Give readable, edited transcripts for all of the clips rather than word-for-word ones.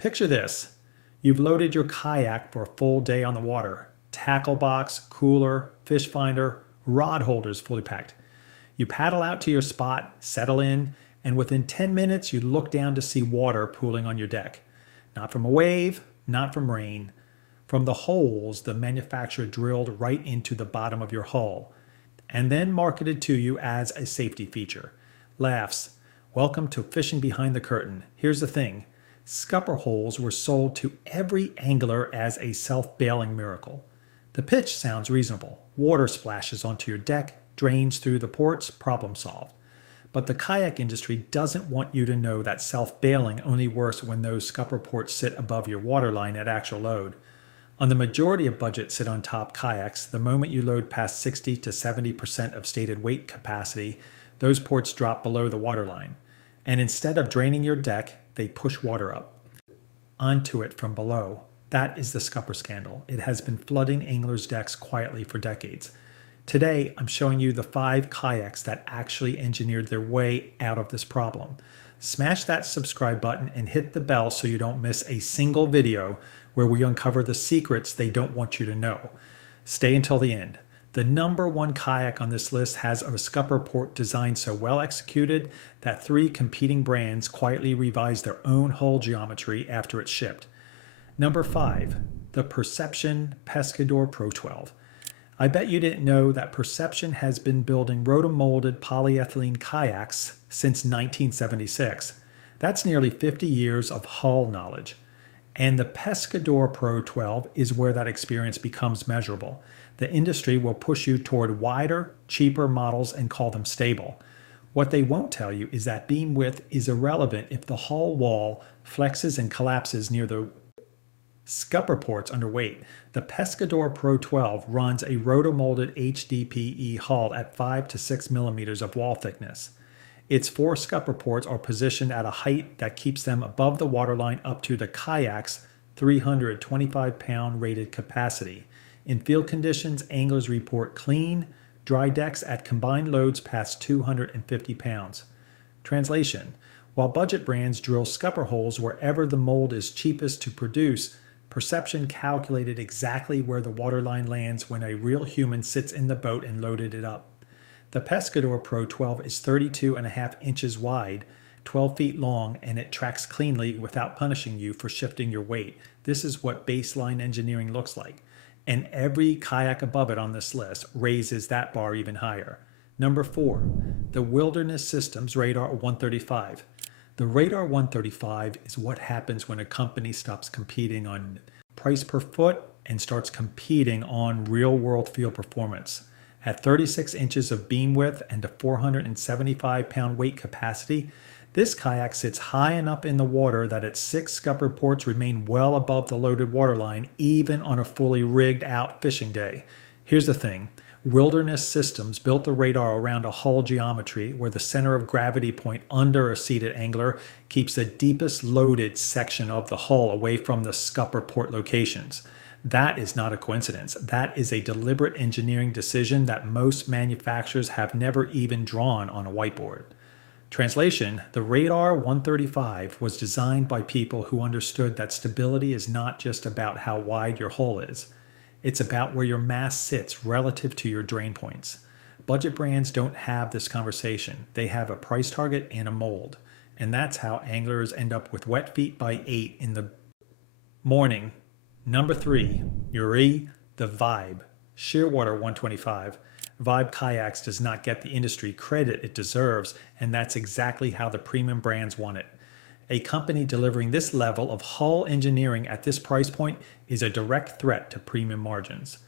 Picture this. You've loaded your kayak for a full day on the water. Tackle box, cooler, fish finder, rod holders fully packed. You paddle out to your spot, settle in, and within 10 minutes you look down to see water pooling on your deck. Not from a wave, not from rain. From the holes the manufacturer drilled right into the bottom of your hull, and then marketed to you as a safety feature. Laughs. Welcome to fishing behind the curtain. Here's the thing. Scupper holes were sold to every angler as a self-bailing miracle. The pitch sounds reasonable. Water splashes onto your deck, drains through the ports, problem solved. But the kayak industry doesn't want you to know that self-bailing only works when those scupper ports sit above your waterline at actual load. On the majority of budget sit-on-top kayaks, the moment you load past 60 to 70% of stated weight capacity, those ports drop below the waterline. And instead of draining your deck, they push water up onto it from below. That is the scupper scandal. It has been flooding anglers' decks quietly for decades. Today, I'm showing you the 5 kayaks that actually engineered their way out of this problem. Smash that subscribe button and hit the bell so you don't miss a single video where we uncover the secrets they don't want you to know. Stay until the end. The #1 kayak on this list has a scupper port design so well executed that 3 competing brands quietly revised their own hull geometry after it's shipped. Number 5, the Perception Pescador Pro 12. I bet you didn't know that Perception has been building rotomolded polyethylene kayaks since 1976. That's nearly 50 years of hull knowledge. And the Pescador Pro 12 is where that experience becomes measurable. The industry will push you toward wider, cheaper models and call them stable. What they won't tell you is that beam width is irrelevant if the hull wall flexes and collapses near the scupper ports under weight. The Pescador Pro 12 runs a rotomolded HDPE hull at 5 to 6 millimeters of wall thickness. Its 4 scupper ports are positioned at a height that keeps them above the waterline up to the kayak's 325-pound rated capacity. In field conditions, anglers report clean, dry decks at combined loads past 250 pounds. Translation: while budget brands drill scupper holes wherever the mold is cheapest to produce, Perception calculated exactly where the waterline lands when a real human sits in the boat and loaded it up. The Pescador Pro 12 is 32.5 inches wide, 12 feet long, and it tracks cleanly without punishing you for shifting your weight. This is what baseline engineering looks like. And every kayak above it on this list raises that bar even higher. Number 4, the Wilderness Systems Radar 135. The Radar 135 is what happens when a company stops competing on price per foot and starts competing on real-world field performance. At 36 inches of beam width and a 475-pound weight capacity, this kayak sits high enough in the water that its 6 scupper ports remain well above the loaded waterline even on a fully rigged out fishing day. Here's the thing. Wilderness Systems built the radar around a hull geometry where the center of gravity point under a seated angler keeps the deepest loaded section of the hull away from the scupper port locations. That is not a coincidence. That is a deliberate engineering decision that most manufacturers have never even drawn on a whiteboard. Translation: the Radar 135 was designed by people who understood that stability is not just about how wide your hull is. It's about where your mass sits relative to your drain points. Budget brands don't have this conversation. They have a price target and a mold. And that's how anglers end up with wet feet by 8 in the morning. Number 3, the Vibe Shearwater 125. Vibe Kayaks does not get the industry credit it deserves, and that's exactly how the premium brands want it. A company delivering this level of hull engineering at this price point is a direct threat to premium margins.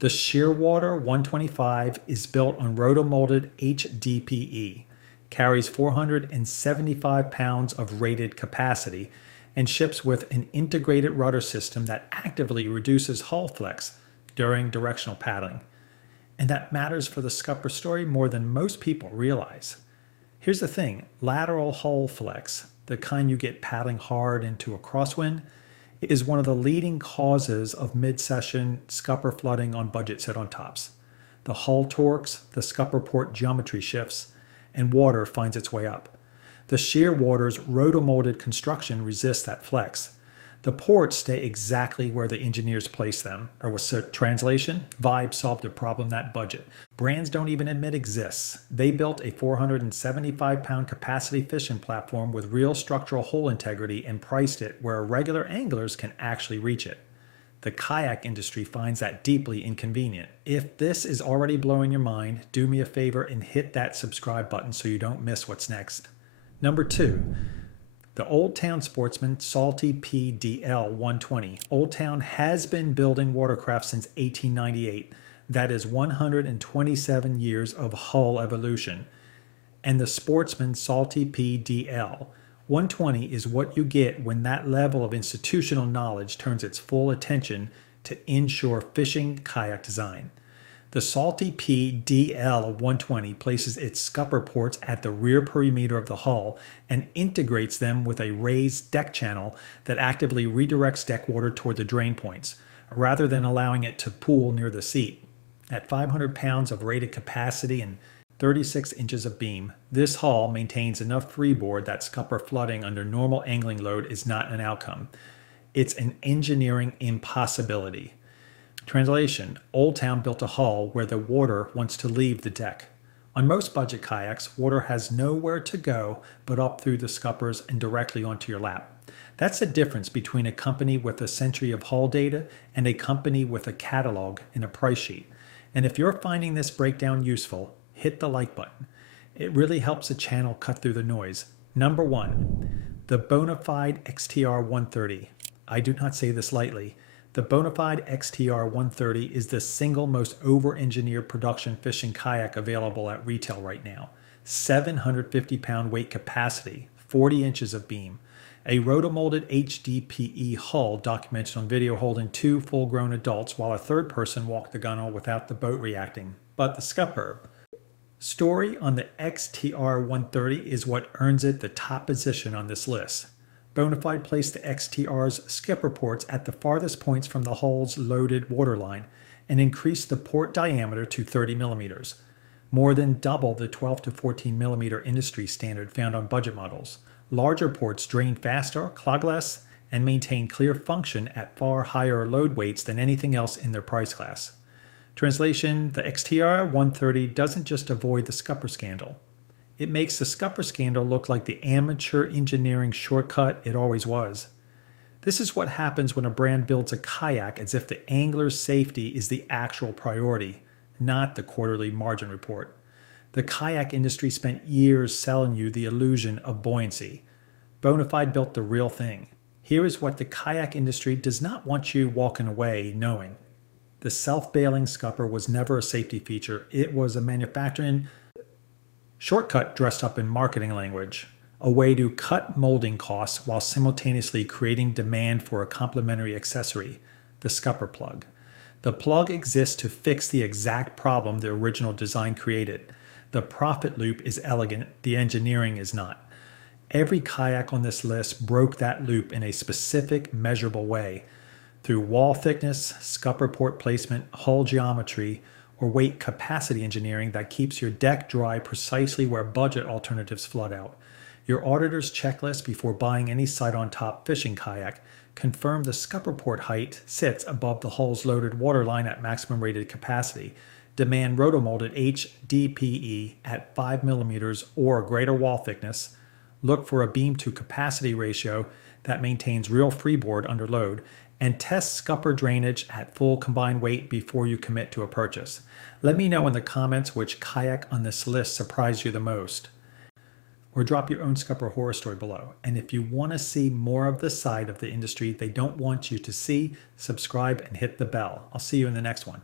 The Shearwater 125 is built on rotomolded HDPE, carries 475 pounds of rated capacity, and ships with an integrated rudder system that actively reduces hull flex during directional paddling. And that matters for the scupper story more than most people realize. Here's the thing, lateral hull flex, the kind you get paddling hard into a crosswind, is one of the leading causes of mid-session scupper flooding on budget sit-on-tops. The hull torques, the scupper port geometry shifts, and water finds its way up. The Shearwater's rotomolded construction resists that flex. The ports stay exactly where the engineers placed them. Or with translation, Vibe solved a problem that budget. Brands don't even admit exists. They built a 475-pound capacity fishing platform with real structural hull integrity and priced it where regular anglers can actually reach it. The kayak industry finds that deeply inconvenient. If this is already blowing your mind, do me a favor and hit that subscribe button so you don't miss what's next. Number 2. The Old Town Sportsman Salty PDL 120. Old Town has been building watercraft since 1898. That is 127 years of hull evolution. And the Sportsman Salty PDL 120 is what you get when that level of institutional knowledge turns its full attention to inshore fishing kayak design. The Salty PDL 120 places its scupper ports at the rear perimeter of the hull and integrates them with a raised deck channel that actively redirects deck water toward the drain points, rather than allowing it to pool near the seat. At 500 pounds of rated capacity and 36 inches of beam, this hull maintains enough freeboard that scupper flooding under normal angling load is not an outcome. It's an engineering impossibility. Translation: Old Town built a hull where the water wants to leave the deck. On most budget kayaks, water has nowhere to go but up through the scuppers and directly onto your lap. That's the difference between a company with a century of hull data and a company with a catalog and a price sheet. And if you're finding this breakdown useful, hit the like button. It really helps the channel cut through the noise. Number 1, the Bonafide XTR 130. I do not say this lightly. The Bonafide XTR 130 is the single most over-engineered production fishing kayak available at retail right now. 750-pound weight capacity, 40 inches of beam, a rotomolded HDPE hull documented on video holding 2 full-grown adults while a third person walked the gunnel without the boat reacting. But the scupper story on the XTR 130 is what earns it the top position on this list. Bonafide placed the XTR's skipper ports at the farthest points from the hull's loaded waterline and increased the port diameter to 30 millimeters, more than double the 12 to 14 millimeter industry standard found on budget models. Larger ports drain faster, clog less, and maintain clear function at far higher load weights than anything else in their price class. Translation: the XTR 130 doesn't just avoid the scupper scandal. It makes the scupper scandal look like the amateur engineering shortcut it always was. This is what happens when a brand builds a kayak as if the angler's safety is the actual priority, not the quarterly margin report. The kayak industry spent years selling you the illusion of buoyancy. Bonafide built the real thing. Here is what the kayak industry does not want you walking away knowing. The self-bailing scupper was never a safety feature. It was a manufacturing shortcut dressed up in marketing language, a way to cut molding costs while simultaneously creating demand for a complementary accessory, the scupper plug. The plug exists to fix the exact problem the original design created. The profit loop is elegant, the engineering is not. Every kayak on this list broke that loop in a specific, measurable way, through wall thickness, scupper port placement, hull geometry, or weight capacity engineering that keeps your deck dry precisely where budget alternatives flood out. Your auditor's checklist before buying any side-on-top fishing kayak confirmed the scupper port height sits above the hull's loaded waterline at maximum rated capacity. Demand rotomolded HDPE at 5 millimeters or greater wall thickness. Look for a beam to capacity ratio that maintains real freeboard under load, and test scupper drainage at full combined weight before you commit to a purchase. Let me know in the comments which kayak on this list surprised you the most. Or drop your own scupper horror story below. And if you want to see more of the side of the industry they don't want you to see, subscribe and hit the bell. I'll see you in the next one.